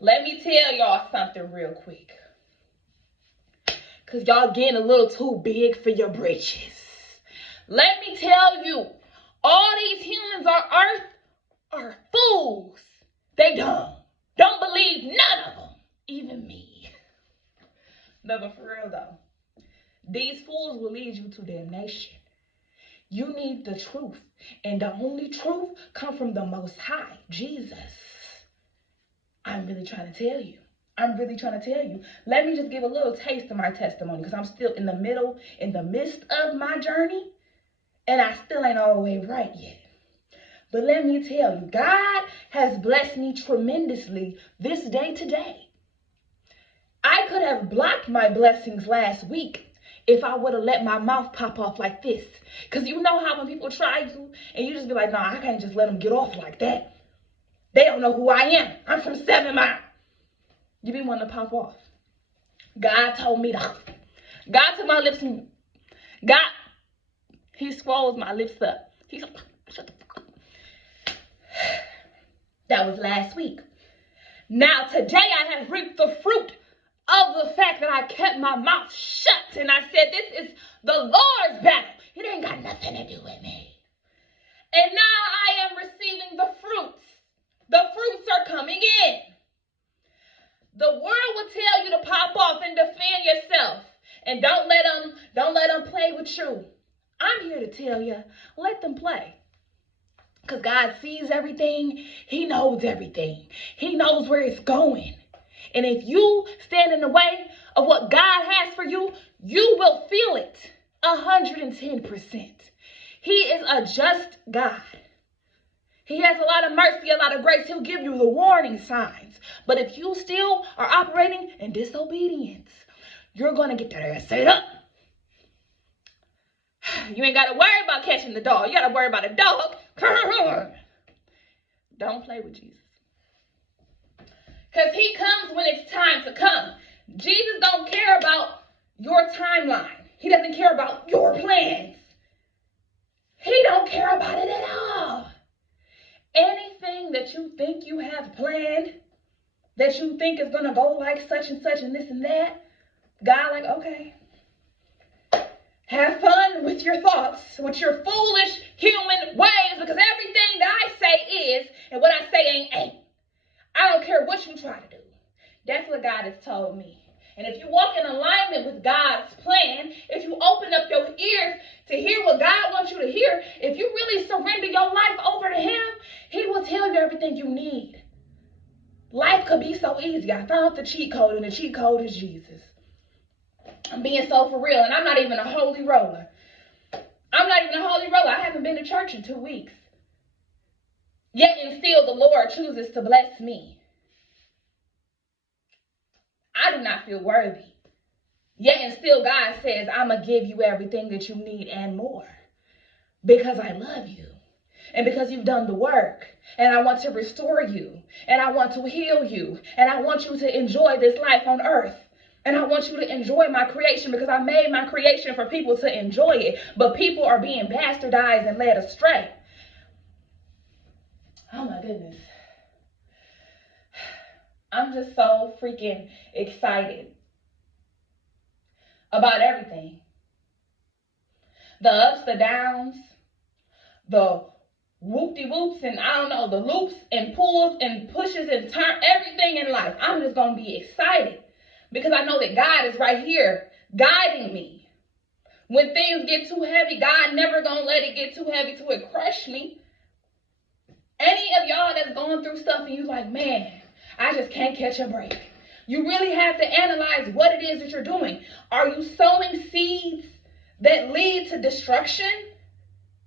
Let me tell y'all something real quick. Because y'all getting a little too big for your britches. Let me tell you, all these humans on earth are fools. They dumb. Don't believe none of them. Even me. No, but for real though. These fools will lead you to damnation. You need the truth. And the only truth comes from the Most High, Jesus. I'm really trying to tell you. Let me just give a little taste of my testimony because I'm still in the midst of my journey. And I still ain't all the way right yet. But let me tell you, God has blessed me tremendously this day today. I could have blocked my blessings last week if I would have let my mouth pop off like this. Because you know how when people try you and you just be like, nah, I can't just let them get off like that. They don't know who I am. I'm from 7 Mile. You be wanting to pop off. God told me to. God took my lips and he swallows my lips up. He's like, shut the fuck up. That was last week. Now today I have reaped the fruit of the fact that I kept my mouth shut and I said, this is the Lord's battle. It ain't got nothing to do with me. And now I am receiving the fruits. The fruits are coming in. The world will tell you to pop off and defend yourself. And don't let them play with you. I'm here to tell you, let them play. Because God sees everything. He knows everything. He knows where it's going. And if you stand in the way of what God has for you, you will feel it 110%. He is a just God. He has a lot of mercy, a lot of grace. He'll give you the warning signs. But if you still are operating in disobedience, you're going to get that ass set up. You ain't got to worry about catching the dog. You got to worry about a dog. Don't play with Jesus. Because he comes when it's time to come. Jesus don't care about your timeline. He doesn't care about your plans. He don't care about it at all. Anything that you think you have planned, that you think is going to go like such and such and this and that, God like, okay. Have fun with your thoughts, with your foolish human ways, because everything that I say is, and what I say ain't. I don't care what you try to do. That's what God has told me. And if you walk in alignment with God's plan, if you open up your ears to hear what God wants you to hear, if you really surrender your life over to him, he will tell you everything you need. Life could be so easy. I found the cheat code, and the cheat code is Jesus. I'm being so for real, and I'm not even a holy roller. I haven't been to church in 2 weeks. Yet and still the Lord chooses to bless me. I do not feel worthy. Yet and still God says, I'm going to give you everything that you need and more. Because I love you. And because you've done the work. And I want to restore you. And I want to heal you. And I want you to enjoy this life on earth. And I want you to enjoy my creation because I made my creation for people to enjoy it. But people are being bastardized and led astray. Oh my goodness. I'm just so freaking excited about everything. The ups, the downs, the whoop-de-whoops, and I don't know, the loops and pulls and pushes and turn, everything in life. I'm just going to be excited because I know that God is right here guiding me. When things get too heavy, God never going to let it get too heavy to it crush me. Any of y'all that's going through stuff and you like, man, I just can't catch a break. You really have to analyze what it is that you're doing. Are you sowing seeds that lead to destruction?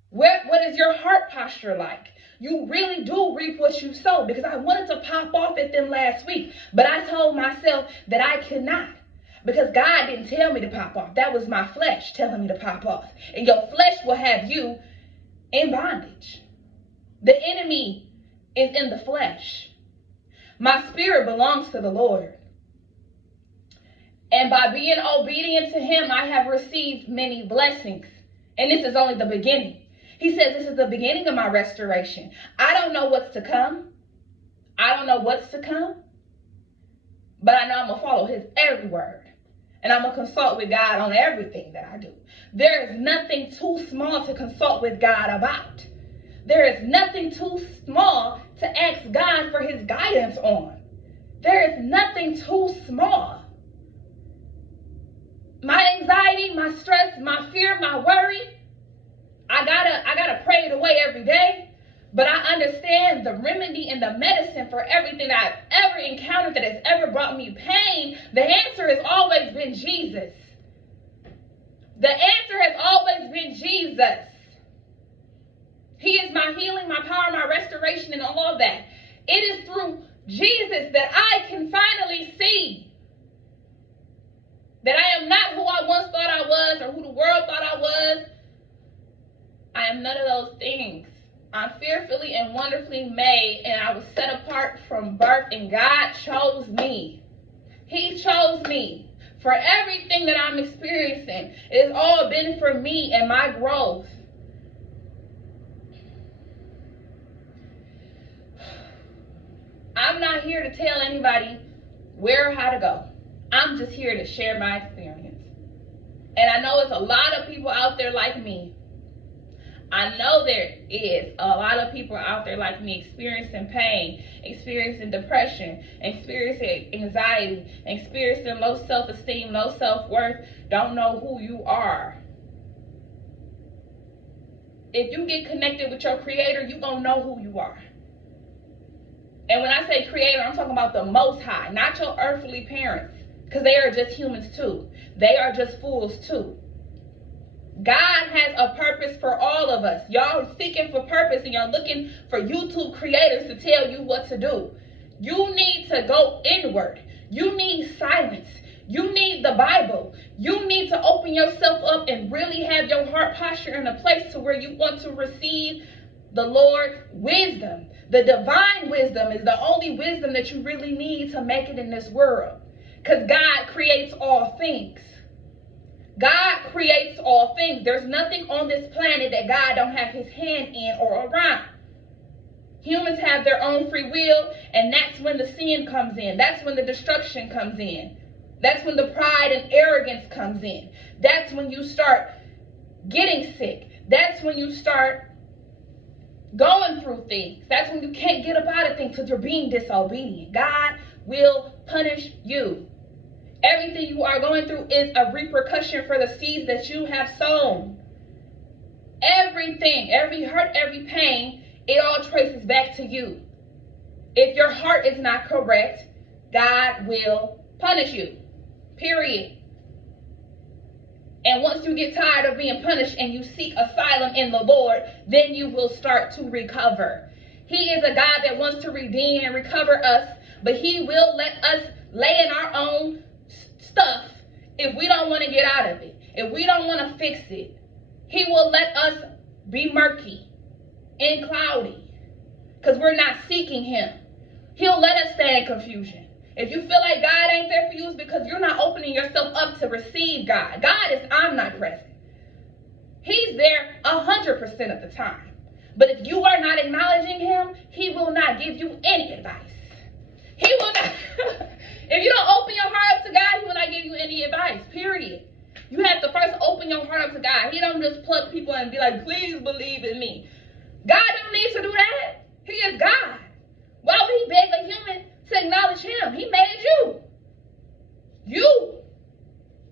What is your heart posture like? You really do reap what you sow, because I wanted to pop off at them last week, but I told myself that I could not, because God didn't tell me to pop off. That was my flesh telling me to pop off. And your flesh will have you in bondage. The enemy is in the flesh. My spirit belongs to the Lord. And by being obedient to him, I have received many blessings. And this is only the beginning. He says this is the beginning of my restoration. I don't know what's to come. But I know I'm going to follow his every word. And I'm going to consult with God on everything that I do. There is nothing too small to consult with God about. There is nothing too small to ask God for his guidance on. There is nothing too small. My anxiety, my stress, my fear, my worry, I gotta pray it away every day. But I understand the remedy and the medicine for everything that I've ever encountered that has ever brought me pain. The answer has always been Jesus. The answer has always been Jesus. He is my healing, my power, my restoration, and all of that. It is through Jesus that I can finally see that I am not who I once thought I was or who the world thought I was. I am none of those things. I'm fearfully and wonderfully made, and I was set apart from birth, and God chose me. He chose me. For everything that I'm experiencing, it has all been for me and my growth. I'm not here to tell anybody where or how to go. I'm just here to share my experience. And I know it's a lot of people out there like me. I know there is a lot of people out there like me experiencing pain, experiencing depression, experiencing anxiety, experiencing low self-esteem, low self-worth, don't know who you are. If you get connected with your creator, you're going to know who you are. And when I say creator, I'm talking about the Most High, not your earthly parents, because they are just humans too. They are just fools too. God has a purpose for all of us. Y'all are seeking for purpose and y'all looking for YouTube creators to tell you what to do. You need to go inward. You need silence. You need the Bible. You need to open yourself up and really have your heart posture in a place to where you want to receive the Lord's wisdom. The divine wisdom is the only wisdom that you really need to make it in this world. Because God creates all things. God creates all things. There's nothing on this planet that God don't have his hand in or around. Humans have their own free will, and that's when the sin comes in. That's when the destruction comes in. That's when the pride and arrogance comes in. That's when you start getting sick. That's when you start going through things. That's when you can't get up out of things because you're being disobedient. God will punish you. Everything you are going through is a repercussion for the seeds that you have sown. Everything, every hurt, every pain, it all traces back to you. If your heart is not correct, God will punish you. Period. And once you get tired of being punished and you seek asylum in the Lord, then you will start to recover. He is a God that wants to redeem and recover us, but he will let us lay in our own stuff if we don't want to get out of it. If we don't want to fix it, he will let us be murky and cloudy because we're not seeking him. He'll let us stay in confusion. If you feel like God ain't there for you, it's because you're not opening yourself up to receive God. God is omnipresent. He's there 100% of the time. But if you are not acknowledging him, he will not give you any advice. He will not. If you don't open your heart up to God, he will not give you any advice, period. You have to first open your heart up to God. He don't just plug people and be like, please believe in me. God don't need to do that. He is God. Why would he beg a human to acknowledge him? He made you.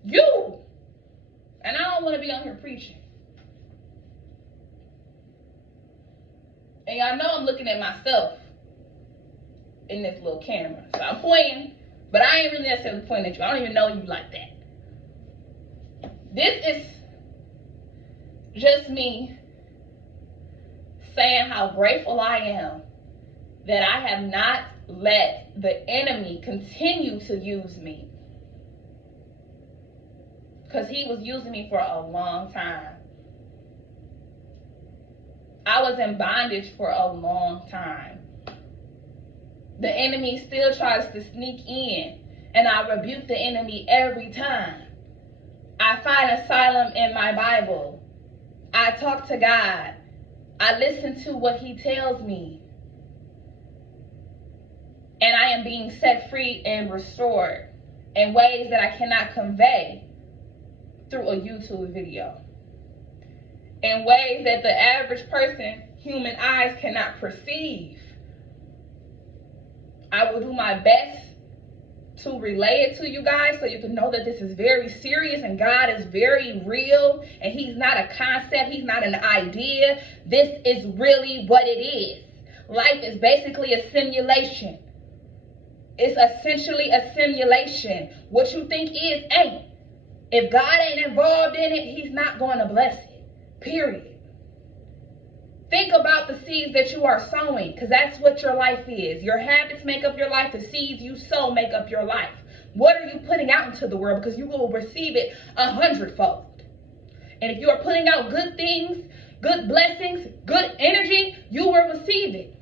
You. And I don't want to be on here preaching. And y'all know I'm looking at myself in this little camera. So I'm pointing, but I ain't really necessarily pointing at you. I don't even know you like that. This is just me saying how grateful I am that I have not let the enemy continue to use me. Because he was using me for a long time. I was in bondage for a long time. The enemy still tries to sneak in, and I rebuke the enemy every time. I find asylum in my Bible. I talk to God. I listen to what he tells me. And I am being set free and restored in ways that I cannot convey through a YouTube video. In ways that the average person, human eyes cannot perceive. I will do my best to relay it to you guys so you can know that this is very serious and God is very real and he's not a concept, he's not an idea. This is really what it is. Life is basically a simulation. It's essentially a simulation. What you think is ain't. If God ain't involved in it, he's not going to bless it. Period. Think about the seeds that you are sowing, because that's what your life is. Your habits make up your life. The seeds you sow make up your life. What are you putting out into the world? Because you will receive it 100-fold. And if you are putting out good things, good blessings, good energy, you will receive it.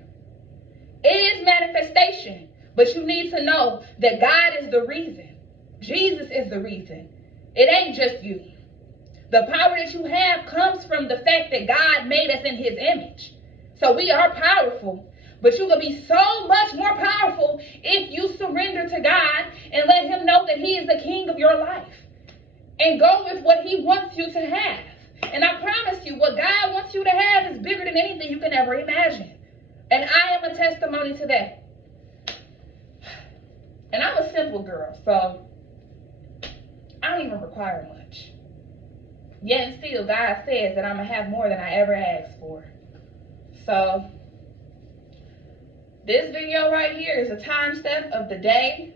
It is manifestation. But you need to know that God is the reason. Jesus is the reason. It ain't just you. The power that you have comes from the fact that God made us in his image. So we are powerful. But you will be so much more powerful if you surrender to God and let him know that he is the king of your life. And go with what he wants you to have. And I promise you, what God wants you to have is bigger than anything you can ever imagine. And I am a testimony to that. And I'm a simple girl, so I don't even require much. Yet and still, God says that I'm going to have more than I ever asked for. So, this video right here is a time step of the day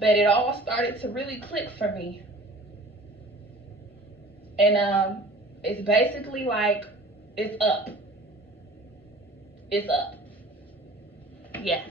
that it all started to really click for me. And it's basically like, it's up. It's up. Yeah.